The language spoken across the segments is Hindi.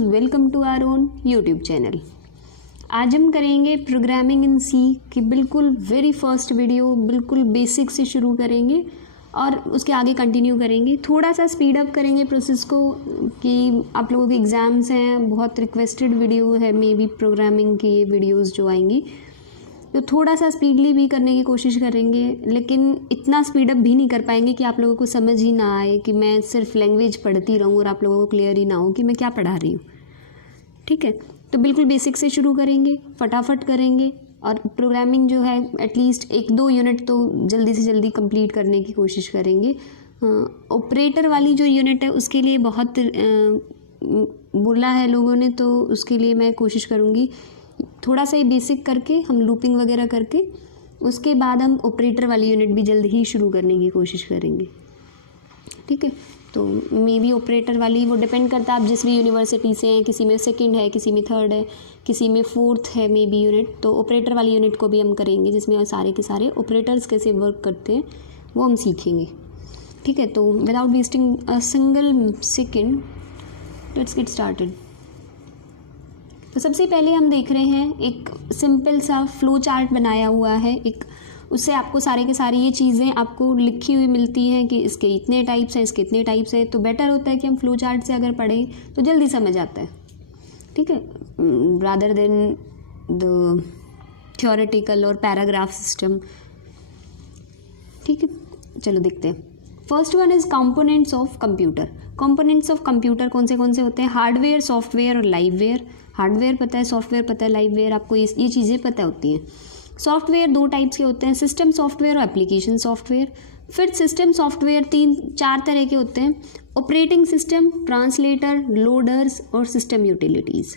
Guys, welcome to our own YouTube channel. आज हम करेंगे प्रोग्रामिंग इन सी की बिल्कुल वेरी फर्स्ट वीडियो, बिल्कुल बेसिक से शुरू करेंगे और उसके आगे कंटिन्यू करेंगे। थोड़ा सा स्पीड अप करेंगे प्रोसेस को कि आप लोगों के एग्ज़ाम्स हैं, बहुत रिक्वेस्टेड वीडियो है मे बी प्रोग्रामिंग की ये वीडियोज़ जो आएंगी, तो थोड़ा सा स्पीडली भी करने की कोशिश करेंगे, लेकिन इतना स्पीड अप भी नहीं कर पाएंगे कि आप लोगों को समझ ही ना आए, कि मैं सिर्फ लैंग्वेज पढ़ती रहूँ और आप लोगों को क्लियर ही ना हो कि मैं क्या पढ़ा रही हूँ। ठीक है, तो बिल्कुल बेसिक से शुरू करेंगे, फटाफट करेंगे और प्रोग्रामिंग जो है एटलीस्ट 1-2 यूनिट तो जल्दी से जल्दी कंप्लीट करने की कोशिश करेंगे। ऑपरेटर वाली जो यूनिट है उसके लिए बहुत बोला है लोगों ने, तो उसके लिए मैं कोशिश करूँगी थोड़ा सा ये बेसिक करके, हम लूपिंग वगैरह करके उसके बाद हम ऑपरेटर वाली यूनिट भी जल्द ही शुरू करने की कोशिश करेंगे। ठीक है, तो मे बी ऑपरेटर वाली वो डिपेंड करता है आप जिस भी यूनिवर्सिटी से हैं, किसी में 2nd है, किसी में 3rd है, किसी में 4th है मे बी यूनिट, तो ऑपरेटर वाली यूनिट को भी हम करेंगे जिसमें सारे के सारे ऑपरेटर्स कैसे वर्क करते हैं वो हम सीखेंगे। ठीक है, तो without wasting a single second let's get started. तो सबसे पहले हम देख रहे हैं एक सिंपल सा फ्लो चार्ट बनाया हुआ है, एक उससे आपको सारे के सारी ये चीज़ें आपको लिखी हुई मिलती हैं कि इसके इतने टाइप्स हैं, इसके इतने टाइप्स हैं, तो बेटर होता है कि हम फ्लो चार्ट से अगर पढ़ें तो जल्दी समझ आता है। ठीक है, रादर देन द थ्योरेटिकल और पैराग्राफ सिस्टम। ठीक है, चलो देखते हैं। First one is components of computer. Components of computer कौन से होते हैं? हार्डवेयर, सॉफ्टवेयर और लाइववेयर। हार्डवेयर पता है, सॉफ्टवेयर पता है, लाइववेयर आपको ये चीज़ें पता होती हैं। सॉफ्टवेयर 2 टाइप्स के होते हैं, सिस्टम सॉफ्टवेयर और एप्लीकेशन सॉफ्टवेयर। फिर सिस्टम सॉफ्टवेयर 3-4 तरह के होते हैं, ऑपरेटिंग सिस्टम, ट्रांसलेटर, लोडर्स और सिस्टम यूटिलिटीज़।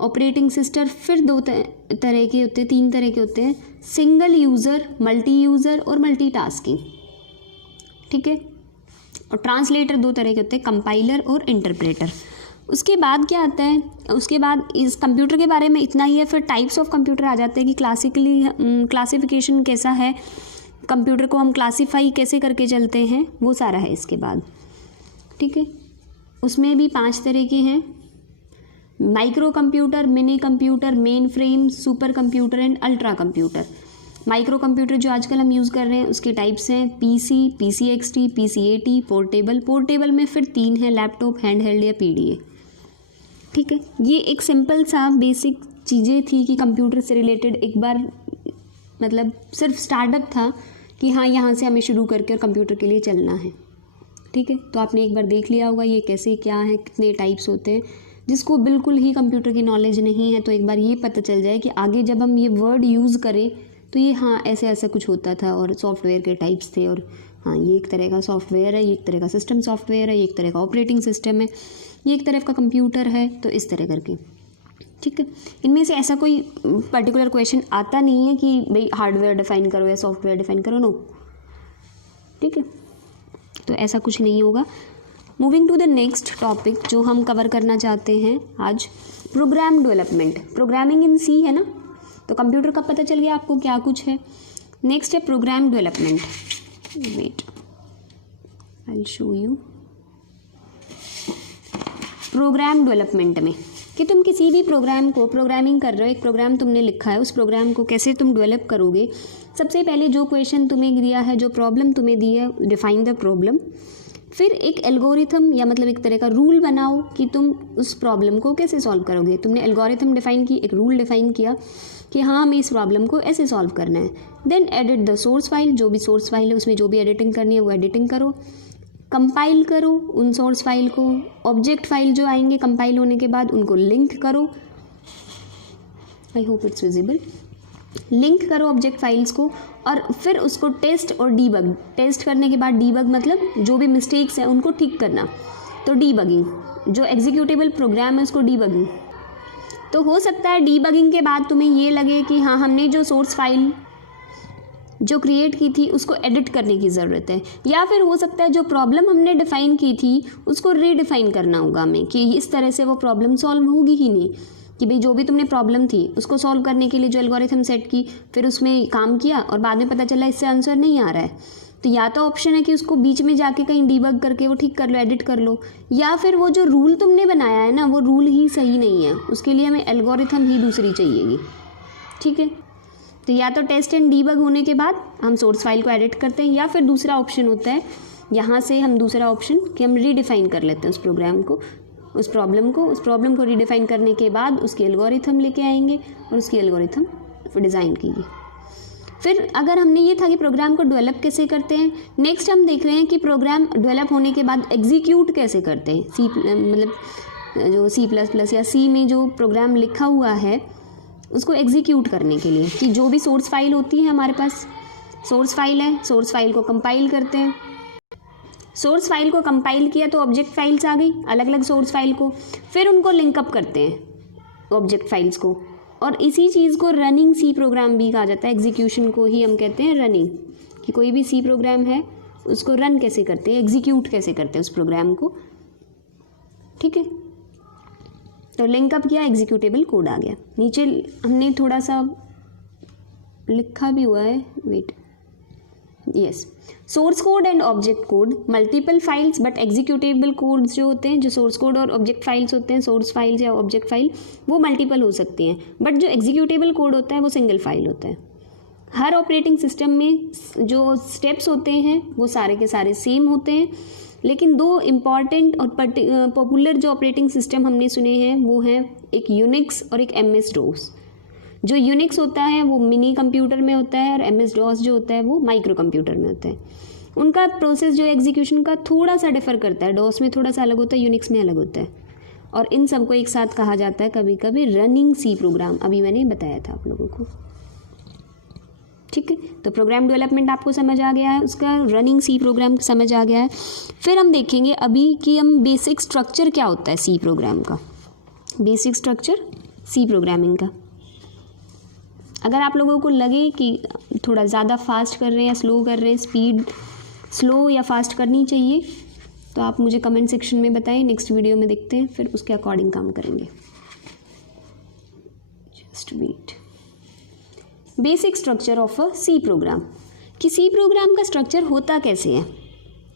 ऑपरेटिंग सिस्टम फिर 2 तरह के होते हैं, 3 तरह के होते हैं, सिंगल यूज़र, मल्टी यूज़र और मल्टीटास्किंग। ठीक है, और ट्रांसलेटर 2 तरह के होते हैं, कंपाइलर और इंटरप्रेटर। उसके बाद क्या आता है? उसके बाद इस कंप्यूटर के बारे में इतना ही है। फिर टाइप्स ऑफ कंप्यूटर आ जाते हैं कि क्लासिफिकेशन कैसा है, कंप्यूटर को हम क्लासीफाई कैसे करके चलते हैं, वो सारा है इसके बाद। ठीक है, उसमें भी 5 तरह के हैं, micro computer, mini computer, main frame, super computer and ultra computer. Micro computer जो आजकल हम यूज़ कर रहे हैं उसके टाइप्स हैं PC, PCXT, PCAT, portable. Portable में फिर 3 हैं, लैपटॉप, हैंड हेल्ड या PDA। ठीक है, ये एक सिंपल सा बेसिक चीज़ें थी कि कंप्यूटर से रिलेटेड एक बार मतलब सिर्फ स्टार्टअप था कि हाँ यहाँ से हमें शुरू करके और कंप्यूटर के लिए चलना है। ठीक है, तो आपने एक बार देख लिया होगा ये कैसे क्या है, कितने टाइप्स होते हैं। जिसको बिल्कुल ही कंप्यूटर की नॉलेज नहीं है तो एक बार ये पता चल जाए कि आगे जब हम ये वर्ड यूज़ करें तो ये हाँ ऐसे ऐसा कुछ होता था और सॉफ्टवेयर के टाइप्स थे, और हाँ ये एक तरह का सॉफ्टवेयर है, ये एक तरह का सिस्टम सॉफ्टवेयर है, ये एक तरह का ऑपरेटिंग सिस्टम है, ये एक तरह का कंप्यूटर है, तो इस तरह करके। ठीक है, इनमें से ऐसा कोई पर्टिकुलर क्वेश्चन आता नहीं है कि भाई हार्डवेयर डिफाइन करो या सॉफ्टवेयर डिफाइन करो, नो। ठीक है, तो ऐसा कुछ नहीं होगा। Moving to the next topic जो हम कवर करना चाहते हैं आज, program development. Programming in C है ना, तो कंप्यूटर का पता चल गया आपको क्या कुछ है। नेक्स्ट है program development. Wait, I will show you. Program development में कि तुम किसी भी प्रोग्राम को प्रोग्रामिंग कर रहे हो, एक प्रोग्राम तुमने लिखा है, उस प्रोग्राम को कैसे तुम डेवलप करोगे। सबसे पहले जो क्वेश्चन तुम्हें दिया है, जो प्रॉब्लम तुम्हें दी है, डिफाइन द प्रॉब्लम। फिर एक एल्गोरिथम या मतलब एक तरह का रूल बनाओ कि तुम उस प्रॉब्लम को कैसे सॉल्व करोगे। तुमने एल्गोरिथम डिफाइन की, एक रूल डिफाइन किया कि हाँ हमें इस प्रॉब्लम को ऐसे सॉल्व करना है। Then edit the source file, जो भी सोर्स फाइल है उसमें जो भी एडिटिंग करनी है वो एडिटिंग करो। कंपाइल करो उन सोर्स फाइल को, ऑब्जेक्ट फाइल जो आएंगे कंपाइल होने के बाद उनको लिंक करो। I hope it's visible. Link करो ऑब्जेक्ट फाइल्स को और फिर उसको टेस्ट और डीबग। टेस्ट करने के बाद डीबग मतलब जो भी मिस्टेक्स हैं उनको ठीक करना, तो डीबगिंग। जो एग्जीक्यूटेबल प्रोग्राम है उसको डीबगिंग। तो हो सकता है डीबगिंग के बाद तुम्हें ये लगे कि हाँ हमने जो सोर्स फाइल जो क्रिएट की थी उसको एडिट करने की ज़रूरत है, या फिर हो सकता है जो प्रॉब्लम हमने डिफ़ाइन की थी उसको रीडिफ़ाइन करना होगा हमें कि इस तरह से वो प्रॉब्लम सॉल्व होगी ही नहीं, कि भाई जो भी तुमने प्रॉब्लम थी उसको सॉल्व करने के लिए जो एल्गोरिथम सेट की, फिर उसमें काम किया और बाद में पता चला इससे आंसर नहीं आ रहा है, तो या तो ऑप्शन है कि उसको बीच में जाके कहीं डीबग करके वो ठीक कर लो, एडिट कर लो, या फिर वो जो रूल तुमने बनाया है ना वो रूल ही सही नहीं है, उसके लिए हमें एल्गोरिथम ही दूसरी चाहिएगी। ठीक है, तो या तो टेस्ट एंड डीबग होने के बाद हम सोर्स फाइल को एडिट करते हैं, या फिर दूसरा ऑप्शन होता है यहाँ से हम दूसरा ऑप्शन कि हम रीडिफाइन कर लेते हैं उस प्रोग्राम को, उस प्रॉब्लम को रीडिफाइन करने के बाद उसकी एल्गोरिथम लेके आएंगे और उसकी एल्गोरिथम डिज़ाइन कीजिए। फिर अगर हमने ये था कि प्रोग्राम को डेवलप कैसे करते हैं, नेक्स्ट हम देख रहे हैं कि प्रोग्राम डेवलप होने के बाद एग्जीक्यूट कैसे करते हैं। सी मतलब जो C++ या सी में जो प्रोग्राम लिखा हुआ है उसको एग्जीक्यूट करने के लिए कि जो भी सोर्स फाइल होती है हमारे पास, सोर्स फाइल है, सोर्स फाइल को कंपाइल करते हैं। सोर्स फाइल को कंपाइल किया तो ऑब्जेक्ट फाइल्स आ गई, अलग अलग सोर्स फाइल को, फिर उनको लिंकअप करते हैं ऑब्जेक्ट फाइल्स को, और इसी चीज़ को रनिंग सी प्रोग्राम भी कहा जाता है। एग्जीक्यूशन को ही हम कहते हैं रनिंग, कि कोई भी सी प्रोग्राम है उसको रन कैसे करते हैं, एग्जीक्यूट कैसे करते हैं उस प्रोग्राम को। ठीक है, तो लिंकअप किया, एग्जीक्यूटेबल कोड आ गया। नीचे हमने थोड़ा सा लिखा भी हुआ है, wait, yes, source code and object code, multiple files but executable codes जो होते हैं, जो सोर्स कोड और ऑब्जेक्ट फाइल्स होते हैं, सोर्स फाइल्स या ऑब्जेक्ट फाइल, वो मल्टीपल हो सकती हैं, बट जो एग्जीक्यूटेबल कोड होता है वो सिंगल फाइल होता है। हर ऑपरेटिंग सिस्टम में जो स्टेप्स होते हैं वो सारे के सारे सेम होते हैं, लेकिन दो इम्पॉर्टेंट और पॉपुलर जो ऑपरेटिंग सिस्टम हमने सुने हैं वो हैं एक यूनिक्स और एक MS-DOS। जो यूनिक्स होता है वो मिनी कंप्यूटर में होता है, और MS-DOS जो होता है वो माइक्रो कंप्यूटर में होता है। उनका प्रोसेस जो एग्जीक्यूशन का थोड़ा सा डिफर करता है, डॉस में थोड़ा सा अलग होता है, यूनिक्स में अलग होता है, और इन सबको एक साथ कहा जाता है कभी कभी रनिंग सी प्रोग्राम। अभी मैंने बताया था आप लोगों को। ठीक है, तो प्रोग्राम डेवलपमेंट आपको समझ आ गया है, उसका रनिंग सी प्रोग्राम समझ आ गया है। फिर हम देखेंगे अभी कि हम बेसिक स्ट्रक्चर क्या होता है सी प्रोग्राम का, बेसिक स्ट्रक्चर सी प्रोग्रामिंग का। अगर आप लोगों को लगे कि थोड़ा ज़्यादा फास्ट कर रहे हैं या स्लो कर रहे हैं, स्पीड स्लो या फास्ट करनी चाहिए, तो आप मुझे कमेंट सेक्शन में बताएं, नेक्स्ट वीडियो में देखते हैं, फिर उसके अकॉर्डिंग काम करेंगे। Just wait. Basic structure of a C program, कि सी प्रोग्राम का स्ट्रक्चर होता कैसे है।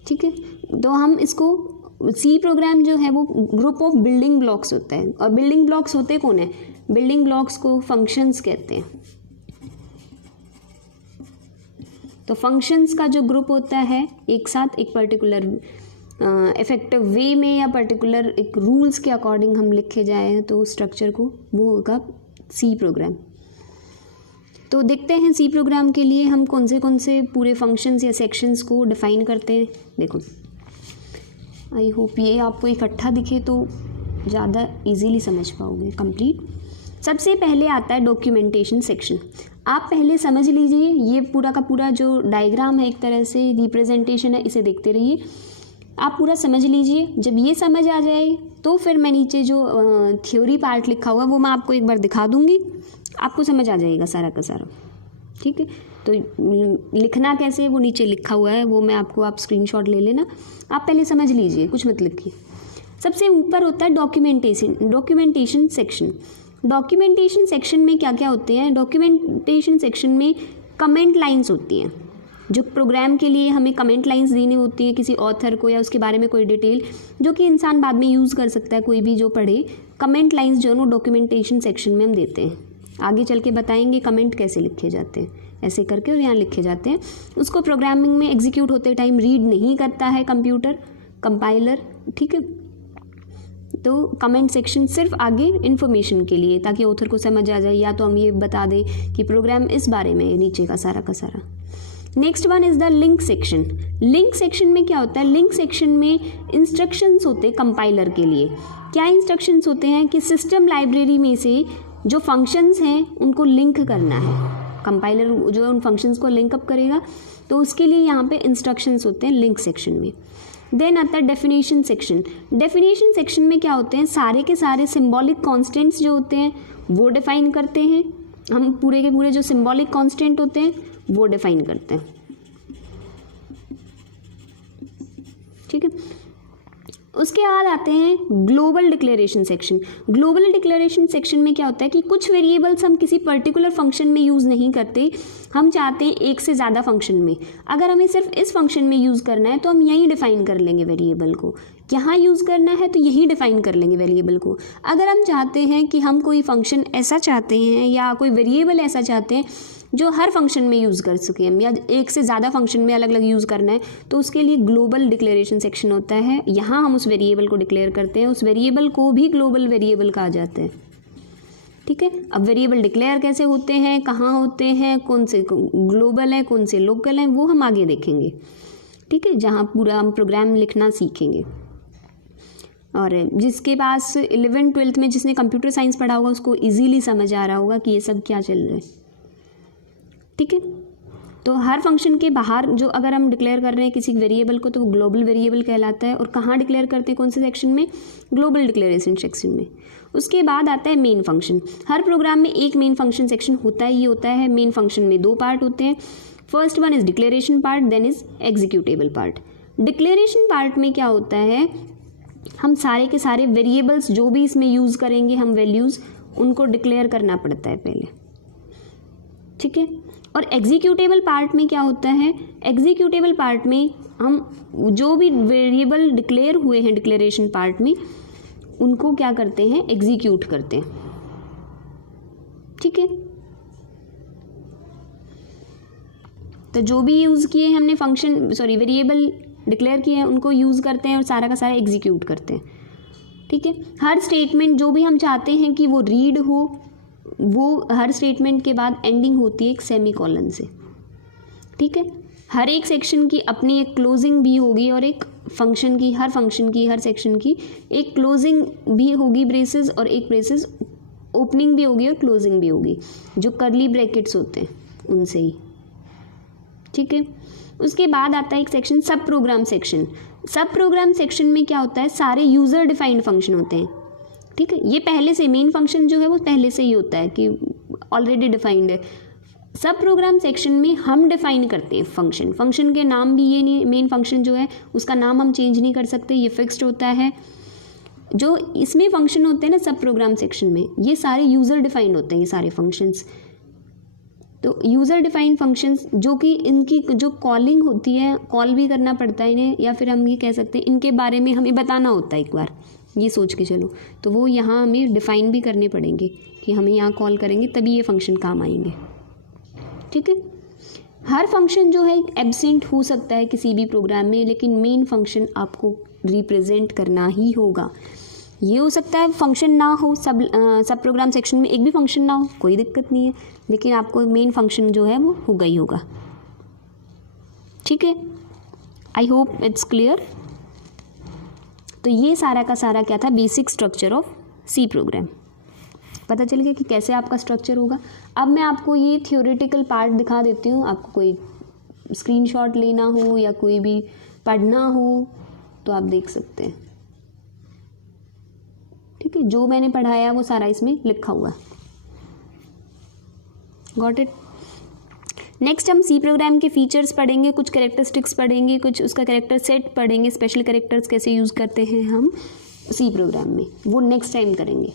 ठीक है, तो हम इसको, सी प्रोग्राम जो है वो ग्रुप ऑफ बिल्डिंग ब्लॉक्स होता है, और बिल्डिंग ब्लॉक्स होते कौन है, बिल्डिंग ब्लॉक्स को फंक्शंस कहते हैं। तो फंक्शंस का जो ग्रुप होता है एक साथ एक पर्टिकुलर इफेक्टिव वे में या पर्टिकुलर एक रूल्स के अकॉर्डिंग हम लिखे जाए तो स्ट्रक्चर को, वो होगा सी प्रोग्राम। तो देखते हैं सी प्रोग्राम के लिए हम कौन से पूरे फंक्शंस या सेक्शंस को डिफाइन करते हैं। देखो, आई होप ये आपको इकट्ठा दिखे तो ज़्यादा इजीली समझ पाओगे कंप्लीट। सबसे पहले आता है डॉक्यूमेंटेशन सेक्शन। आप पहले समझ लीजिए, ये पूरा का पूरा जो डायग्राम है एक तरह से रिप्रेजेंटेशन है, इसे देखते रहिए, आप पूरा समझ लीजिए। जब ये समझ आ जाए तो फिर मैं नीचे जो थ्योरी पार्ट लिखा हुआ है वो मैं आपको एक बार दिखा दूंगी, आपको समझ आ जाएगा सारा का सारा। ठीक है, तो लिखना कैसे है वो नीचे लिखा हुआ है, वो मैं आपको, आप स्क्रीनशॉट ले लेना, आप पहले समझ लीजिए, कुछ मत लिखिए। सबसे ऊपर होता है डॉक्यूमेंटेशन सेक्शन। डॉक्यूमेंटेशन सेक्शन में क्या क्या होते हैं, डॉक्यूमेंटेशन सेक्शन में कमेंट लाइंस होती हैं, जो प्रोग्राम के लिए हमें कमेंट लाइंस देनी होती है किसी ऑथर को, या उसके बारे में कोई डिटेल जो कि इंसान बाद में यूज़ कर सकता है, कोई भी जो पढ़े। कमेंट लाइंस जो है वो डॉक्यूमेंटेशन सेक्शन में हम देते हैं। आगे चल के बताएंगे कमेंट कैसे लिखे जाते हैं, ऐसे करके और यहाँ लिखे जाते हैं। उसको प्रोग्रामिंग में एग्जीक्यूट होते टाइम रीड नहीं करता है कंपाइलर। ठीक है, तो कमेंट सेक्शन सिर्फ आगे इन्फॉर्मेशन के लिए, ताकि ऑथर को समझ आ जाए, या तो हम ये बता दें कि प्रोग्राम इस बारे में, नीचे का सारा का सारा। Next one is the link section. Link section में क्या होता है, लिंक सेक्शन में इंस्ट्रक्शंस होते हैं कंपाइलर के लिए। क्या इंस्ट्रक्शंस होते हैं कि सिस्टम लाइब्रेरी में से जो फंक्शंस हैं उनको लिंक करना है, कंपाइलर जो है उन फंक्शंस को लिंकअप करेगा, तो उसके लिए यहाँ पे इंस्ट्रक्शंस होते हैं लिंक सेक्शन में। देन आता है डेफिनेशन सेक्शन। डेफिनेशन सेक्शन में क्या होते हैं, सारे के सारे सिंबॉलिक कॉन्स्टेंट्स जो होते हैं वो डिफाइन करते हैं। हम पूरे के पूरे जो सिंबॉलिक कॉन्स्टेंट होते हैं वो डिफाइन करते हैं। ठीक है, उसके बाद आते हैं global declaration section. Global declaration section में क्या होता है कि कुछ वेरिएबल्स हम किसी पर्टिकुलर फंक्शन में यूज़ नहीं करते, हम चाहते हैं एक से ज़्यादा फंक्शन में। अगर हमें सिर्फ इस फंक्शन में यूज़ करना है तो हम यहीं डिफ़ाइन कर लेंगे वेरिएबल को, यहाँ यूज़ करना है तो यहीं डिफ़ाइन कर लेंगे वेरिएबल को। अगर हम चाहते हैं कि हम कोई फंक्शन ऐसा चाहते हैं या कोई वेरिएबल ऐसा चाहते हैं जो हर फंक्शन में यूज़ कर सकें हम, या एक से ज़्यादा फंक्शन में अलग अलग यूज़ करना है, तो उसके लिए ग्लोबल डिक्लेरेशन सेक्शन होता है। यहाँ हम उस वेरिएबल को डिक्लेयर करते हैं, उस वेरिएबल को भी ग्लोबल वेरिएबल कहा जाता है। ठीक है, अब वेरिएबल डिक्लेयर कैसे होते हैं, कहाँ होते हैं, कौन से ग्लोबल है, कौन से लोकल हैं, वो हम आगे देखेंगे। ठीक है, जहाँ पूरा हम प्रोग्राम लिखना सीखेंगे। और जिसके पास 11th 12th में जिसने कंप्यूटर साइंस पढ़ा होगा उसको इजीली समझ आ रहा होगा कि ये सब क्या चल रहा है। ठीक है, तो हर फंक्शन के बाहर जो अगर हम डिक्लेयर कर रहे हैं किसी वेरिएबल को तो वो ग्लोबल वेरिएबल कहलाता है। और कहाँ डिक्लेयर करते हैं, कौन से सेक्शन में, ग्लोबल डिक्लेरेशन सेक्शन में। उसके बाद आता है मेन फंक्शन। हर प्रोग्राम में एक मेन फंक्शन सेक्शन होता ही होता है। मेन फंक्शन में 2 पार्ट होते हैं, first one is declaration part, then is executable part. Declaration part में क्या होता है, हम सारे के सारे वेरिएबल्स जो भी इसमें यूज़ करेंगे हम वैल्यूज़, उनको डिक्लेयर करना पड़ता है पहले। ठीक है, और एग्जीक्यूटेबल पार्ट में क्या होता है, एग्जीक्यूटेबल पार्ट में हम जो भी वेरिएबल डिक्लेयर हुए हैं डिक्लेरेशन पार्ट में उनको क्या करते हैं, एग्जीक्यूट करते हैं। ठीक है, तो जो भी यूज़ किए हमने फंक्शन वेरिएबल डिक्लेयर किए हैं उनको यूज़ करते हैं और सारा का सारा एग्जीक्यूट करते हैं। ठीक है, हर स्टेटमेंट जो भी हम चाहते हैं कि वो रीड हो, वो हर स्टेटमेंट के बाद एंडिंग होती है एक सेमीकोलन से। ठीक है, हर एक सेक्शन की अपनी एक क्लोजिंग भी होगी और एक फंक्शन की, हर फंक्शन की, हर सेक्शन की एक क्लोजिंग भी होगी ब्रेसेस, और एक ब्रेसेस ओपनिंग भी होगी और क्लोजिंग भी होगी, जो कर्ली ब्रैकेट्स होते हैं उनसे ही। ठीक है, उसके बाद आता है एक सेक्शन सब प्रोग्राम सेक्शन। सब प्रोग्राम सेक्शन में क्या होता है, सारे यूज़र डिफाइंड फंक्शन होते हैं। ठीक है, ये पहले से मेन फंक्शन जो है वो पहले से ही होता है कि ऑलरेडी डिफाइंड है। सब प्रोग्राम सेक्शन में हम डिफाइन करते हैं फंक्शन। फंक्शन के नाम भी ये नहीं, मेन फंक्शन जो है उसका नाम हम चेंज नहीं कर सकते, ये फिक्स्ड होता है। जो इसमें फंक्शन होते हैं ना सब प्रोग्राम सेक्शन में, ये सारे यूज़र डिफाइंड होते हैं, ये सारे फंक्शंस। तो यूज़र डिफाइंड फंक्शंस जो कि इनकी जो कॉलिंग होती है, कॉल भी करना पड़ता है इन्हें, या फिर हम ये कह सकते हैं इनके बारे में हमें बताना होता है एक बार, ये सोच के चलो, तो वो यहाँ हमें डिफ़ाइन भी करने पड़ेंगे कि हमें यहाँ कॉल करेंगे तभी ये फंक्शन काम आएंगे। ठीक है, हर फंक्शन जो है एब्सेंट हो सकता है किसी भी प्रोग्राम में, लेकिन मेन फंक्शन आपको रिप्रेजेंट करना ही होगा। ये हो सकता है फंक्शन ना हो, सब प्रोग्राम सेक्शन में एक भी फंक्शन ना हो, कोई दिक्कत नहीं है, लेकिन आपको मेन फंक्शन जो है वो होगा ही होगा। ठीक है, आई होप इट्स क्लियर। तो ये सारा का सारा क्या था, basic structure of C program. पता चल गया कि कैसे आपका स्ट्रक्चर होगा। अब मैं आपको ये थियोरेटिकल पार्ट दिखा देती हूँ। आपको कोई स्क्रीनशॉट लेना हो या कोई भी पढ़ना हो तो आप देख सकते हैं। ठीक है, जो मैंने पढ़ाया वो सारा इसमें लिखा हुआ है। Got it. नेक्स्ट हम सी प्रोग्राम के फीचर्स पढ़ेंगे, कुछ कैरेक्टरिस्टिक्स पढ़ेंगे, कुछ उसका कैरेक्टर सेट पढ़ेंगे, स्पेशल कैरेक्टर्स कैसे यूज़ करते हैं हम सी प्रोग्राम में, वो नेक्स्ट टाइम करेंगे।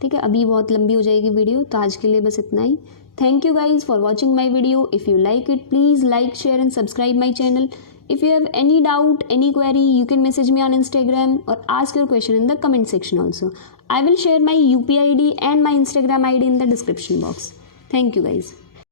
ठीक है, अभी बहुत लंबी हो जाएगी वीडियो, तो आज के लिए बस इतना ही। Thank you guys for watching my video. If you like it please like, share and subscribe my channel. If you have any doubt, any query, you can message me on Instagram or ask your question in the comment section also. I will share my UPI ID and my Instagram ID in the description box. Thank you guys.